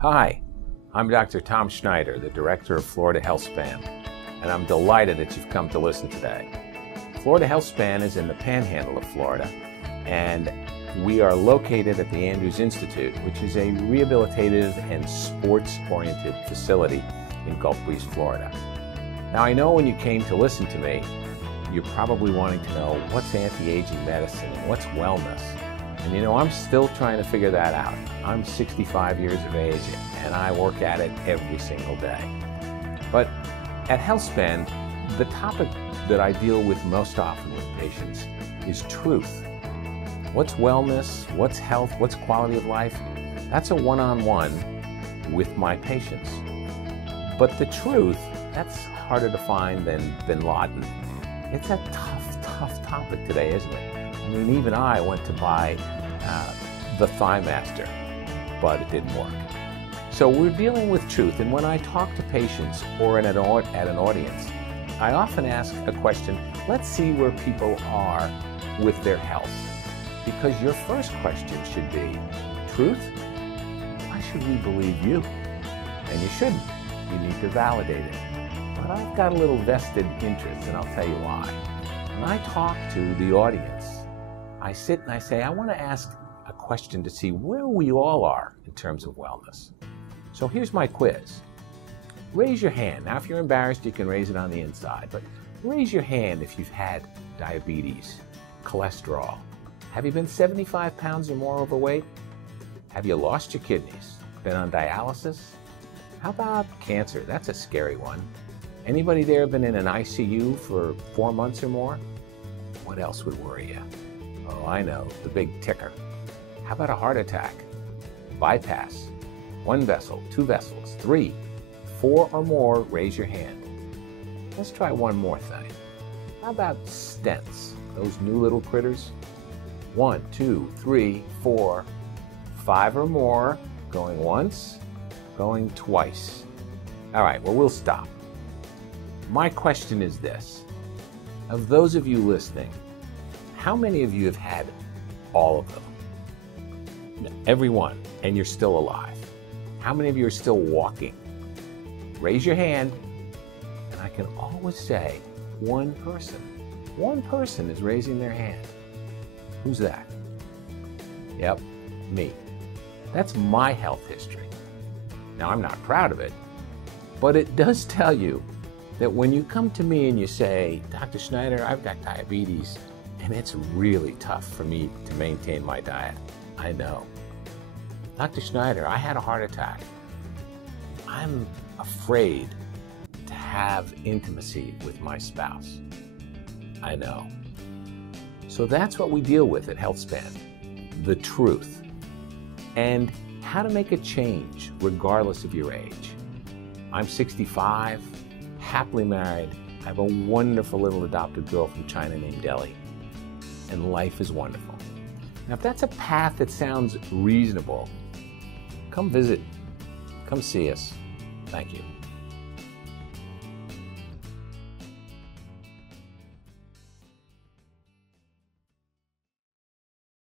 Hi, I'm Dr. Tom Schneider, the Director of Florida HealthSpan, and I'm delighted that you've come to listen today. Florida HealthSpan is in the Panhandle of Florida, and we are located at the Andrews Institute, which is a rehabilitative and sports-oriented facility in Gulf Breeze, Florida. Now, I know when you came to listen to me, you're probably wanting to know what's anti-aging medicine and what's wellness. And you know, I'm still trying to figure that out. I'm 65 years of age and I work at it every single day. But at HealthSpan, the topic that I deal with most often with patients is truth. What's wellness, what's health, what's quality of life? That's a one-on-one with my patients. But the truth, that's harder to find than bin Laden. It's a tough topic today, isn't it? I mean, even I went to buy the Thigh Master, but it didn't work. So we're dealing with truth, and when I talk to patients or at an audience, I often ask a question, let's see where people are with their health. Because your first question should be, truth? Why should we believe you? And you shouldn't. You need to validate it. But I've got a little vested interest, and I'll tell you why. When I talk to the audience, I sit and I say, I want to ask a question to see where we all are in terms of wellness. So here's my quiz. Raise your hand. Now, if you're embarrassed, you can raise it on the inside, but raise your hand if you've had diabetes, cholesterol. Have you been 75 pounds or more overweight? Have you lost your kidneys? Been on dialysis? How about cancer? That's a scary one. Anybody there been in an ICU for 4 months or more? What else would worry you? Oh, I know, the big ticker. How about a heart attack? Bypass? 1 vessel, 2 vessels, 3, 4 or more, raise your hand. Let's try one more thing. How about stents? Those new little critters? 1, 2, 3, 4, 5 or more, going once, going twice. All right, well, we'll stop. My question is this. Of those of you listening, how many of you have had all of them? Every one, and you're still alive. How many of you are still walking? Raise your hand, and I can always say one person. One person is raising their hand. Who's that? Yep, me. That's my health history. Now, I'm not proud of it, but it does tell you that when you come to me and you say, Dr. Schneider, I've got diabetes, and it's really tough for me to maintain my diet. I know. Dr. Schneider, I had a heart attack. I'm afraid to have intimacy with my spouse. I know. So that's what we deal with at HealthSpan, the truth, and how to make a change regardless of your age. I'm 65, happily married. I have a wonderful little adopted girl from China named Ellie, and life is wonderful. Now, if that's a path that sounds reasonable, come visit, come see us. Thank you.